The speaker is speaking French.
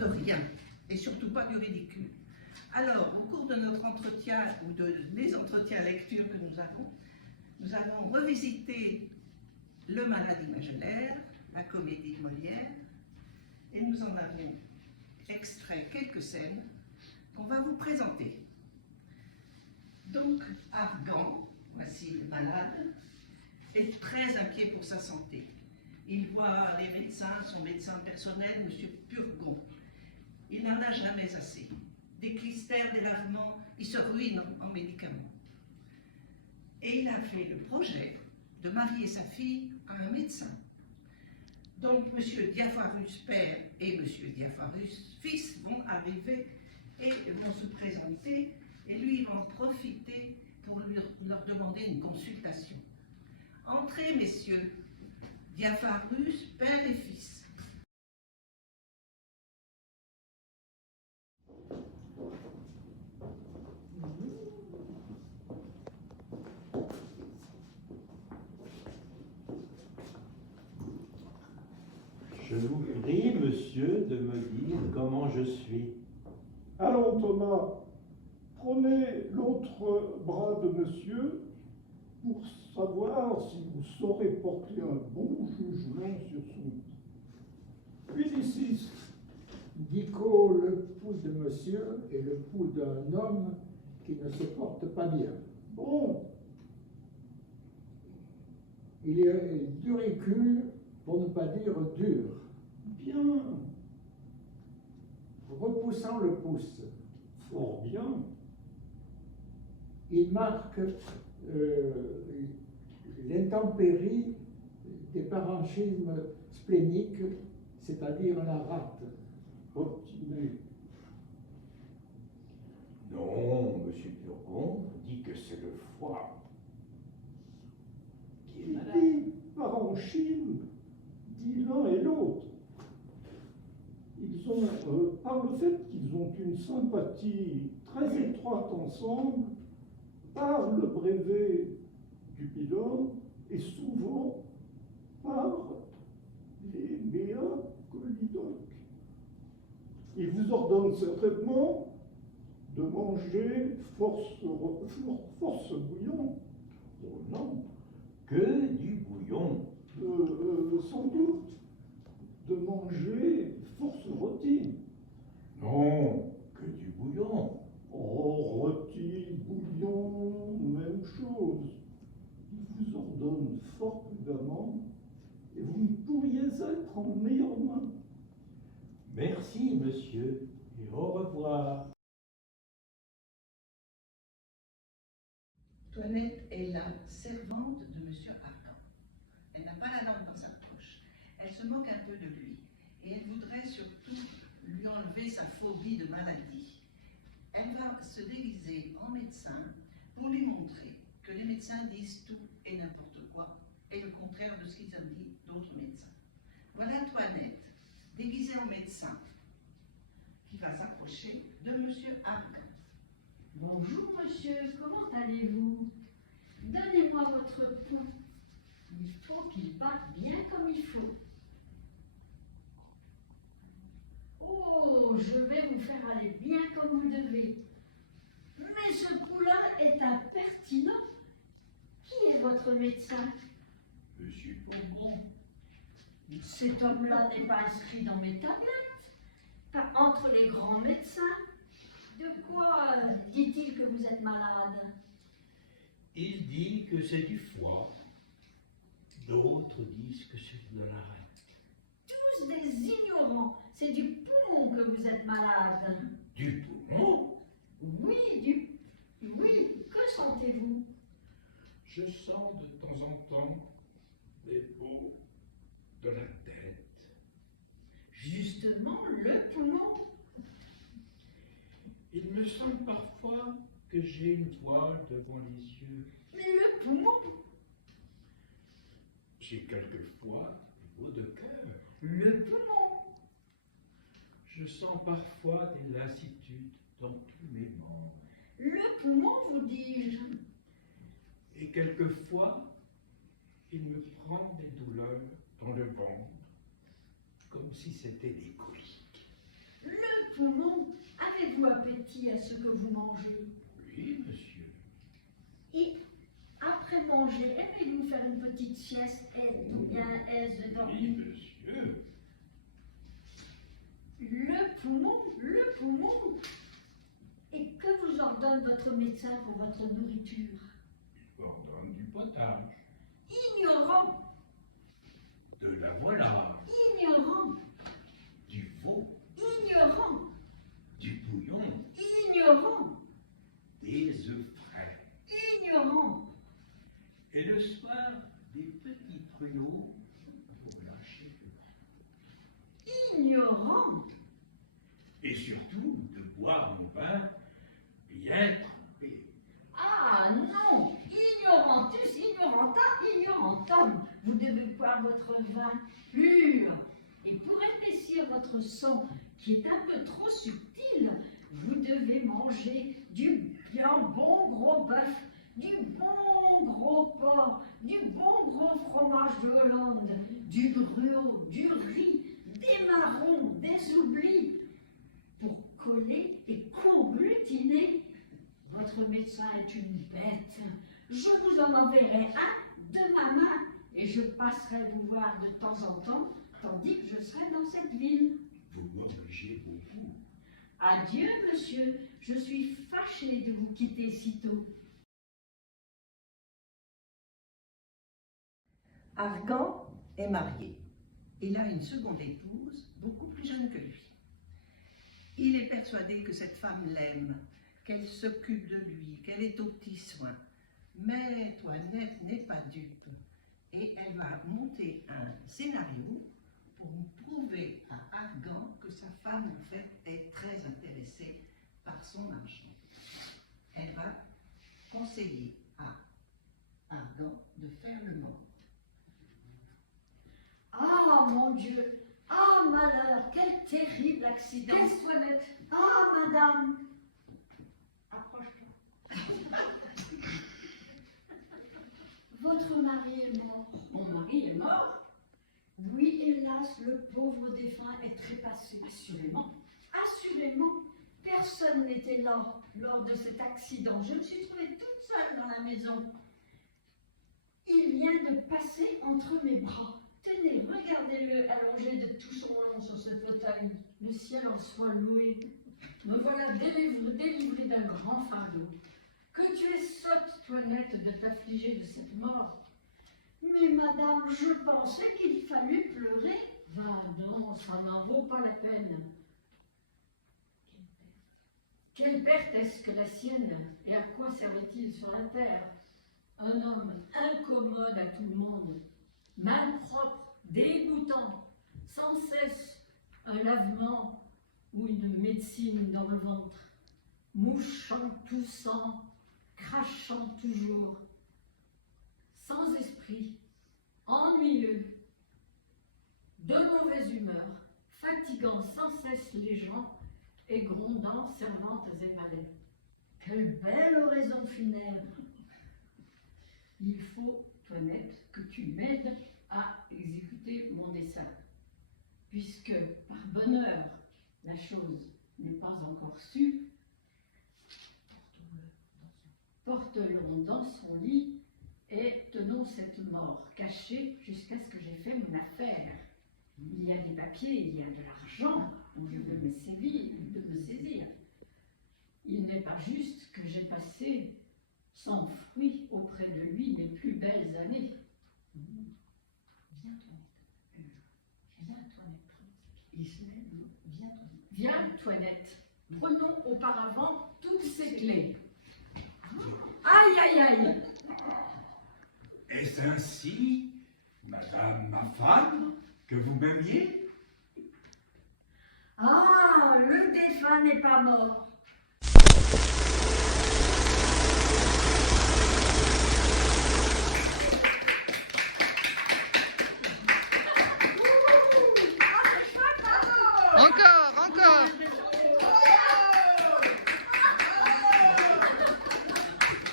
de rien, et surtout pas du ridicule. Alors, au cours de notre entretien, ou des entretiens lecture que nous avons revisité Le Malade imaginaire, la comédie de Molière, et nous en avons extrait quelques scènes qu'on va vous présenter. Donc, Argan, voici le malade, est très inquiet pour sa santé. Il voit les médecins, son médecin personnel, M. Purgon. Il n'en a jamais assez. Des clistères, des lavements, il se ruine en médicaments. Et il a fait le projet de marier sa fille à un médecin. Donc, M. Diafoirus père et M. Diafoirus fils vont arriver et vont se présenter, et lui, il va en profiter pour leur demander une consultation. Entrez, messieurs, Diafoirus, père et fils. Je vous prie, monsieur, de me dire comment je suis. Allons, Thomas, prenez l'autre bras de monsieur pour savoir si vous saurez porter un bon jugement sur son. Puis ici, Dico, le pouls de monsieur est le pouls d'un homme qui ne se porte pas bien. bon, Il est duricule, pour ne pas dire dur, bien, repoussant le pouce. fort bien. Il marque l'intempérie des parenchymes spléniques, c'est-à-dire la rate. Obstiné. Non, monsieur Purgon dit que c'est le foie qui est Qui malade. dit parenchyme, dit l'un et l'autre. Ils ont, par le fait qu'ils ont une sympathie très étroite ensemble, par le brevet du pylore et souvent par les méacolidoques. Il vous ordonne certainement de manger force bouillon. Oh non, que du bouillon. Sans doute de manger force rôti. Non, que du bouillon. Oh, rôti, bouillon, même chose. Il vous ordonne fort prudemment et vous ne pourriez être en meilleure main. Merci, monsieur, et au revoir. Toinette est la servante de M. Argan. Elle n'a pas la langue dans sa poche. Elle se moque un peu de lui. Et elle voudrait surtout lui enlever sa phobie de maladie. Elle va se déguiser en médecin pour lui montrer que les médecins disent tout et n'importe quoi, et le contraire de ce qu'ils ont dit d'autres médecins. Voilà Toinette, déguisée en médecin, qui va s'approcher de M. Argan. Bonjour monsieur, comment allez-vous? Donnez-moi votre pouls. Il faut qu'il batte bien comme il faut. Oh, je vais vous faire aller bien comme vous devez. Mais ce pouls-là est impertinent. Qui est votre médecin? Monsieur Purgon. Cet homme-là n'est pas inscrit dans mes tablettes. Pas entre les grands médecins. De quoi dit-il que vous êtes malade? Il dit que c'est du foie. D'autres disent que c'est de la rate. Tous des ignorants. C'est du poumon que vous êtes malade. Du poumon? Oui, Oui, que sentez-vous? Je sens de temps en temps des maux de la tête. Justement, le poumon. Il me semble parfois que j'ai une voile devant les yeux. Mais le poumon. J'ai quelquefois des maux de cœur. Le poumon. Je sens parfois des lassitudes dans tous mes membres. Le poumon, vous dis-je. Et quelquefois, il me prend des douleurs dans le ventre, comme si c'était des coliques. le poumon, avez-vous appétit à ce que vous mangez? Oui, monsieur. Et après manger, aimez-vous faire une petite sieste? Ou bien est-ce de Oui, dormir? monsieur. Le poumon. Et que vous ordonne votre médecin pour votre nourriture? Il ordonne du potage, Ignorant, de la volaille, ignorant, du veau, ignorant, du bouillon, ignorant, des œufs frais. ignorant. Et le soir, des petits pruneaux pour lâcher le vin. Ignorant. Et surtout, de boire mon vin bien trempé. Ah non, ignorantus, ignoranta, ignorantum. Vous devez boire votre vin pur. Et pour épaissir votre sang, qui est un peu trop subtil, vous devez manger du bien bon gros bœuf, du bon gros porc, du bon gros fromage de Hollande, du gruau, du riz, des marrons, des oublis, pour coller et conglutiner. Votre médecin est une bête. Je vous en enverrai un de ma main et je passerai vous voir de temps en temps, tandis que je serai dans cette ville. Vous m'obligez beaucoup. Adieu, monsieur. Je suis fâchée de vous quitter si tôt. Argan est marié. Il a une seconde épouse, beaucoup plus jeune que lui. Il est persuadé que cette femme l'aime, qu'elle s'occupe de lui, qu'elle est aux petits soins. Mais Toinette n'est pas dupe et elle va monter un scénario pour prouver à Argan que sa femme, en fait, est très intéressée par son argent. Elle va conseiller à Argan de faire le mort. Ah, mon Dieu! Ah, malheur! Quel terrible accident! Qu'est-ce, Toinette? Ah, madame! Approche-toi. Votre mari est mort. Mon mari est mort? Oui, hélas, le pauvre défunt est trépassé. Assurément. Assurément, personne n'était là lors de cet accident. Je me suis trouvée toute seule dans la maison. Il vient de passer entre mes bras. Tenez, regardez-le allongé de tout son long sur ce fauteuil. Le ciel en soit loué. Me voilà délivré d'un grand fardeau. Que tu es sotte, Toinette, de t'affliger de cette mort. Mais madame, je pensais qu'il fallût pleurer. Va donc, ça n'en vaut pas la peine. Quelle perte est-ce que la sienne? Et à quoi servait-il sur la terre? Un homme incommode à tout le monde, malpropre, dégoûtant, sans cesse un lavement ou une médecine dans le ventre, mouchant, toussant, crachant toujours, sans esprit, ennuyeux, de mauvaise humeur, fatiguant sans cesse les gens et grondant servantes et valets. Quelle belle oraison funèbre! Il faut, Toinette, que tu m'aides à exécuter mon dessein, puisque par bonheur la chose n'est pas encore sue. Porte-le dans son lit et tenons cette mort cachée jusqu'à ce que j'ai fait mon affaire. Il y a des papiers, il y a de l'argent, on veut me saisir. Il n'est pas juste que j'ai passé sans fruit auprès de lui mes plus belles années. Viens, Toinette. Viens, Toinette. Il se lève. Viens, Toinette. Viens, Toinette. Prenons auparavant toutes ces clés. Aïe, aïe, aïe! Est-ce ainsi, madame ma femme, que vous m'aimiez? Ah, le défunt n'est pas mort.